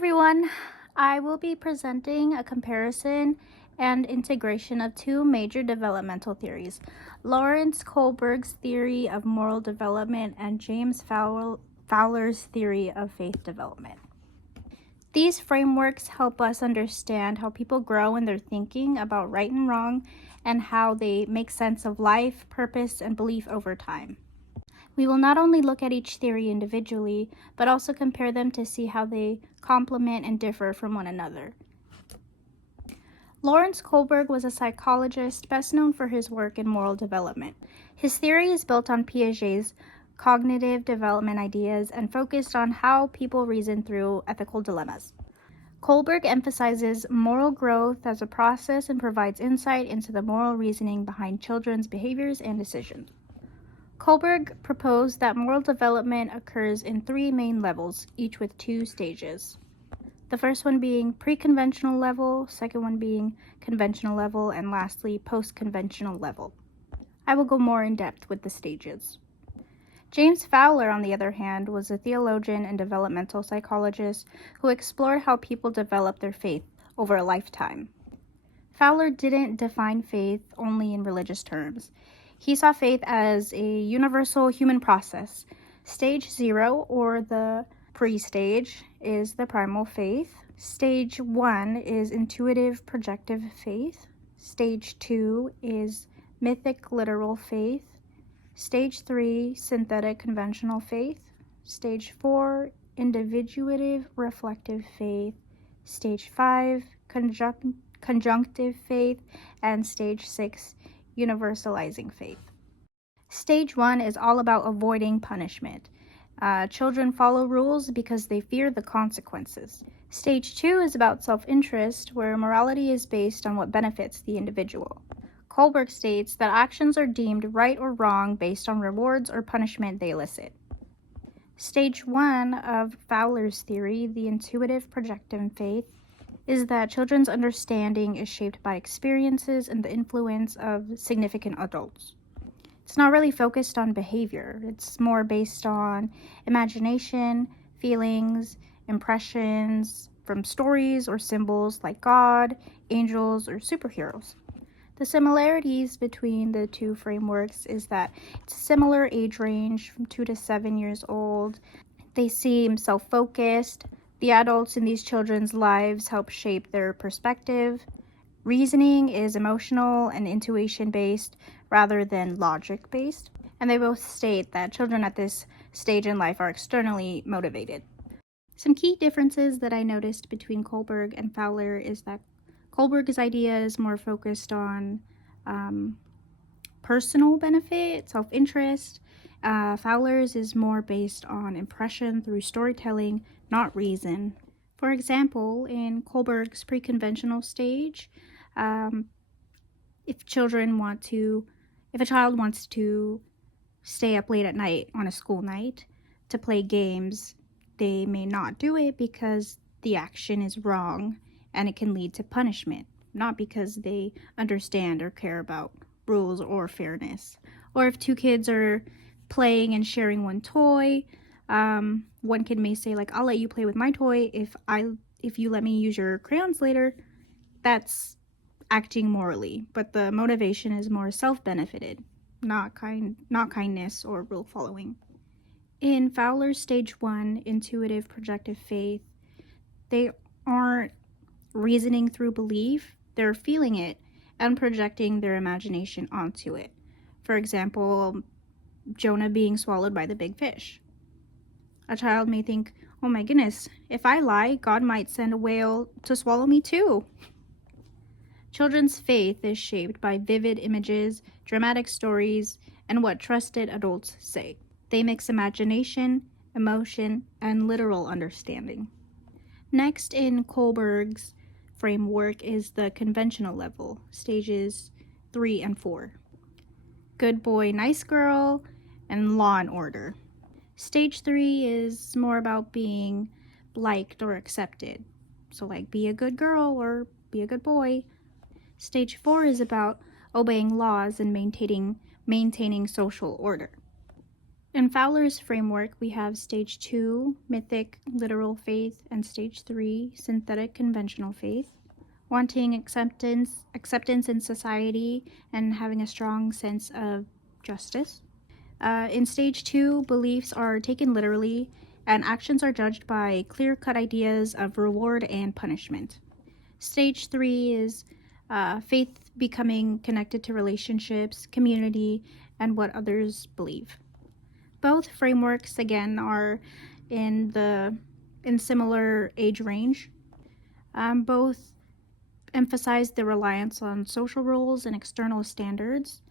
everyone, I will be presenting a comparison and integration of two major developmental theories, Lawrence Kohlberg's theory of moral development and James Fowler's theory of faith development. These frameworks help us understand how people grow in their thinking about right and wrong and how they make sense of life, purpose, and belief over time. We will not only look at each theory individually, but also compare them to see how they complement and differ from one another. Lawrence Kohlberg was a psychologist best known for his work in moral development. His theory is built on Piaget's cognitive development ideas and focused on how people reason through ethical dilemmas. Kohlberg emphasizes moral growth as a process and provides insight into the moral reasoning behind children's behaviors and decisions. Kohlberg proposed that moral development occurs in three main levels, each with two stages. The first one being pre-conventional level, second one being conventional level, and lastly, post-conventional level. I will go more in depth with the stages. James Fowler, on the other hand, was a theologian and developmental psychologist who explored how people develop their faith over a lifetime. Fowler didn't define faith only in religious terms. He saw faith as a universal human process. Stage 0, or the pre-stage, is the primal faith. Stage 1 is intuitive projective faith. Stage 2 is mythic literal faith. Stage 3, synthetic conventional faith. Stage 4, individuative reflective faith. Stage 5, conjunctive faith. And stage 6, universalizing faith. Stage 1 is all about avoiding punishment. Children follow rules because they fear the consequences. Stage 2 is about self-interest, where morality is based on what benefits the individual. Kohlberg states that actions are deemed right or wrong based on rewards or punishment they elicit. Stage 1 of Fowler's theory, the intuitive projective faith, is that children's understanding is shaped by experiences and the influence of significant adults. It's not really focused on behavior. It's more based on imagination, feelings, impressions from stories or symbols like God, angels, or superheroes. The similarities between the two frameworks is that it's a similar age range from 2 to 7 years old. They seem self-focused. The adults in these children's lives help shape their perspective. Reasoning is emotional and intuition-based rather than logic-based. And they both state that children at this stage in life are externally motivated. Some key differences that I noticed between Kohlberg and Fowler is that Kohlberg's idea is more focused on personal benefit, self-interest. Fowler's is more based on impression through storytelling, not reason. For example, in Kohlberg's pre-conventional stage, if a child wants to stay up late at night on a school night to play games, they may not do it because the action is wrong and it can lead to punishment, not because they understand or care about rules or fairness. Or if two kids are playing and sharing one toy, one kid may say, like, I'll let you play with my toy if you let me use your crayons later. That's acting morally, but the motivation is more self-benefited, not kindness or rule following. In Fowler's stage 1, intuitive projective faith, they aren't reasoning through belief, they're feeling it and projecting their imagination onto it. For example, Jonah being swallowed by the big fish. A child may think, oh my goodness, if I lie, God might send a whale to swallow me too. Children's faith is shaped by vivid images, dramatic stories, and what trusted adults say. They mix imagination, emotion, and literal understanding. Next in Kohlberg's framework is the conventional level, stages 3 and 4. Good boy, nice girl, and law and order. Stage 3 is more about being liked or accepted. So like be a good girl or be a good boy. Stage 4 is about obeying laws and maintaining social order. In Fowler's framework, we have stage 2, mythic, literal faith, and stage 3, synthetic, conventional faith. Wanting acceptance in society, and having a strong sense of justice. In stage 2, beliefs are taken literally, and actions are judged by clear-cut ideas of reward and punishment. Stage 3 is faith becoming connected to relationships, community, and what others believe. Both frameworks, again, are in similar age range. Both emphasize the reliance on social roles and external standards.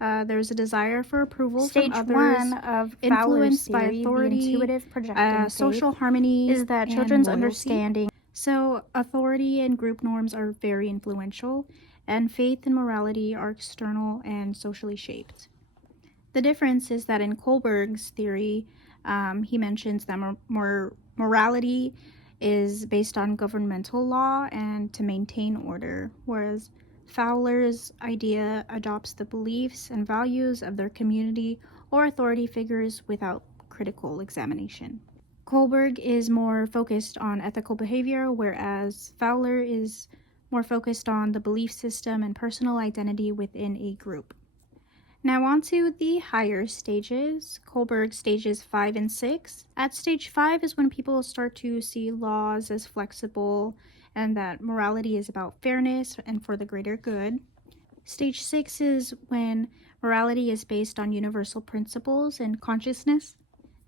There's a desire for approval from others. Stage 1 of influenced by theory, authority, the intuitive projecting social faith, harmony, is that and children's loyalty. understanding. So authority and group norms are very influential, and faith and morality are external and socially shaped. The difference is that in Kohlberg's theory, he mentions that morality is based on governmental law and to maintain order, whereas Fowler's idea adopts the beliefs and values of their community or authority figures without critical examination. Kohlberg is more focused on ethical behavior, whereas Fowler is more focused on the belief system and personal identity within a group. Now on to the higher stages, Kohlberg stages 5 and 6. At stage 5 is when people start to see laws as flexible and that morality is about fairness and for the greater good. Stage 6 is when morality is based on universal principles and consciousness.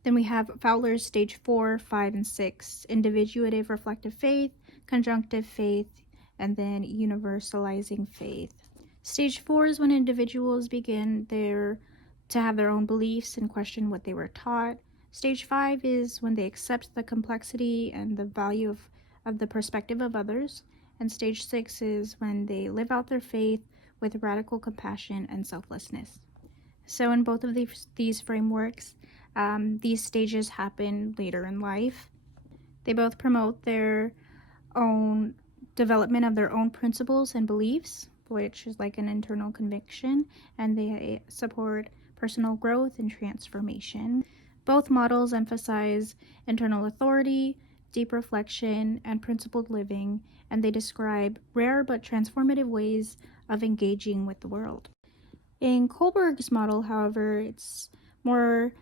Then we have Fowler's stage 4, 5, and 6, individuative reflective faith, conjunctive faith, and then universalizing faith. Stage 4 is when individuals begin to have their own beliefs and question what they were taught. Stage 5 is when they accept the complexity and the value of the perspective of others. And stage 6 is when they live out their faith with radical compassion and selflessness. So in both of these frameworks, these stages happen later in life. They both promote their own development of their own principles and beliefs, which is like an internal conviction, and they support personal growth and transformation. Both models emphasize internal authority, deep reflection, and principled living, and they describe rare but transformative ways of engaging with the world. In Kohlberg's model, however, it's more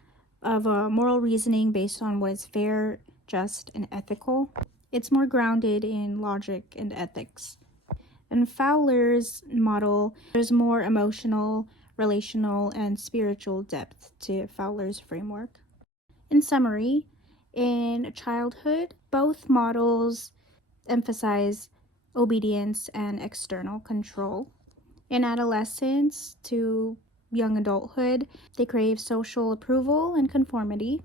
of a moral reasoning based on what is fair, just, and ethical. It's more grounded in logic and ethics. In Fowler's model, there's more emotional, relational, and spiritual depth to Fowler's framework. In summary, in childhood, both models emphasize obedience and external control. In adolescence to young adulthood, they crave social approval and conformity.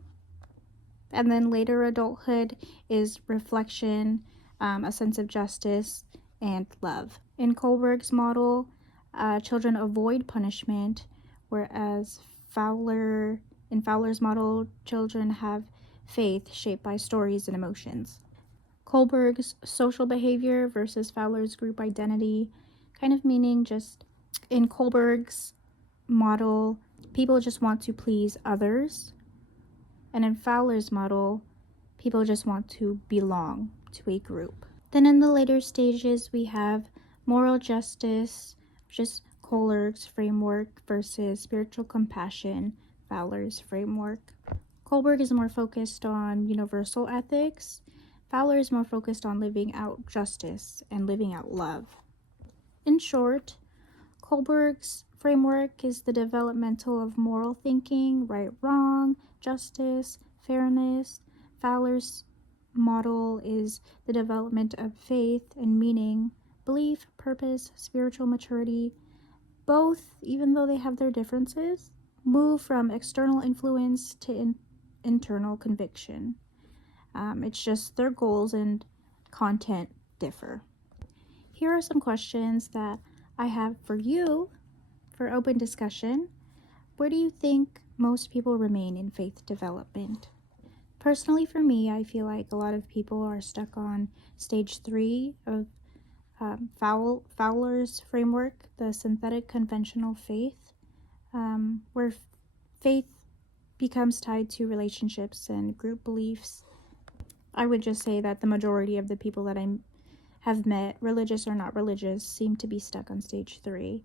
And then later adulthood is reflection, a sense of justice, and love. In Kohlberg's model, children avoid punishment, whereas in Fowler's model, children have faith shaped by stories and emotions. Kohlberg's social behavior versus Fowler's group identity, kind of meaning just in Kohlberg's model, people just want to please others. And in Fowler's model, people just want to belong to a group. Then in the later stages, we have moral justice, which is Kohlberg's framework, versus spiritual compassion, Fowler's framework. Kohlberg is more focused on universal ethics. Fowler is more focused on living out justice and living out love. In short, Kohlberg's framework is the developmental of moral thinking, right, wrong, justice, fairness. Fowler's model is the development of faith and meaning, belief, purpose, spiritual maturity. Both, even though they have their differences, move from external influence to internal conviction. It's just their goals and content differ. Here are some questions that I have for you for open discussion. Where do you think most people remain in faith development? Personally, for me, I feel like a lot of people are stuck on stage 3 of Fowler's framework, the synthetic conventional faith, where faith becomes tied to relationships and group beliefs. I would just say that the majority of the people that I have met, religious or not religious, seem to be stuck on stage 3.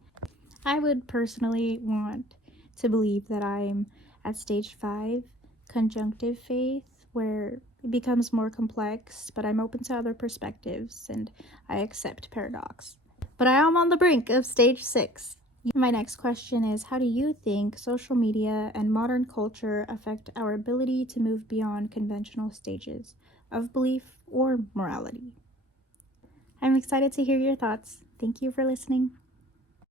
I would personally want to believe that I'm at stage 5, conjunctive faith, where it becomes more complex, but I'm open to other perspectives and I accept paradox. But I am on the brink of stage 6. My next question is, how do you think social media and modern culture affect our ability to move beyond conventional stages of belief or morality? I'm excited to hear your thoughts. Thank you for listening.